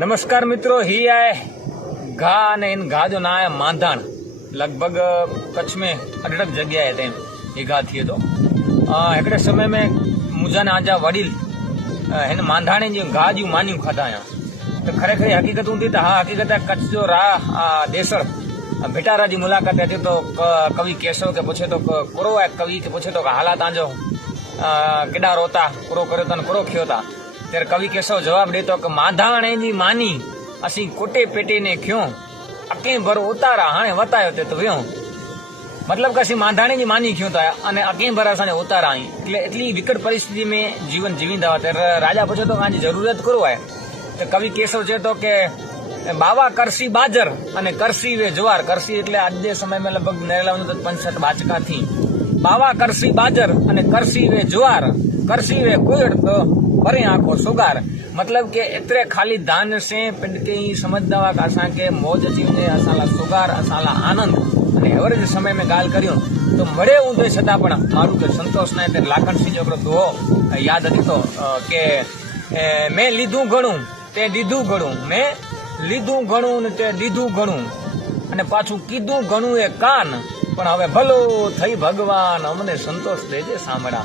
नमस्कार मित्रों, ही आए घा ने इन घा जो ना है मांधान लगभग कच्छ में अडड़क जगह है तेम ये घा थी तो हिकड़े समय में मुझा ने आजा वडील हिन मांधाणे जी घा जी मानियूं खाधा आहियां तो खरेखर हकीकत हूंदी त हा हकीकत है कच्छ जो राह देसर भिटारा जी मुलाकात थी तो कवि केशव के पूछे तो कुरो है कवि के पूछे तो हालात तव्हांजो केॾा रोता कुरो करियो अथनि कुरो खियो था ત્યારે કવિ કેશવ જવાબ દેતો કે માધાણે જી માની અસી કોટે પેટીને ખ્યો અકે ભર ઉતારા હાણે વતાયો તે તો વ્યો मतलब કે અસી માધાણે જી માની ખ્યો તા અને અકે ભર અસાને ઉતારા आई એટલે એટલી વિકટ પરિસ્થિતિ में जीवन जीवींदा हुआ ત્યારે રાજા પૂછે તો આની જરૂરત કરો है તો કવિ કેશવ છે તો કે બાવા કરસી બાજર અને કરસી વે જુવાર કરસી એટલે આજના સમયમાં લગભગ નેરલાનું તો 65 બાચકા थी બાવા કરસી બાજર અને કરસી વે જુવાર करसी वे कोयड़ तो भरे आंखों सुगार मतलब के इतरे खाली दान से पिंड के ही समझदा हुआ कि असा के मौज जीवने असाला सुगार असाला आनंद अने एवरेज समय में गाल करियो तो मळे ऊंधे छता पण मारू के संतोष ना ते लाखन सिंह जो दो याद हती तो के मैं लीधू घणू ते दीधू घणू मैं लीधू घणू ने ते दीधू घणू अने पाछू कीधू घणू ए कान पण हवे भलो थई भगवान अमने संतोष देजे सामड़ा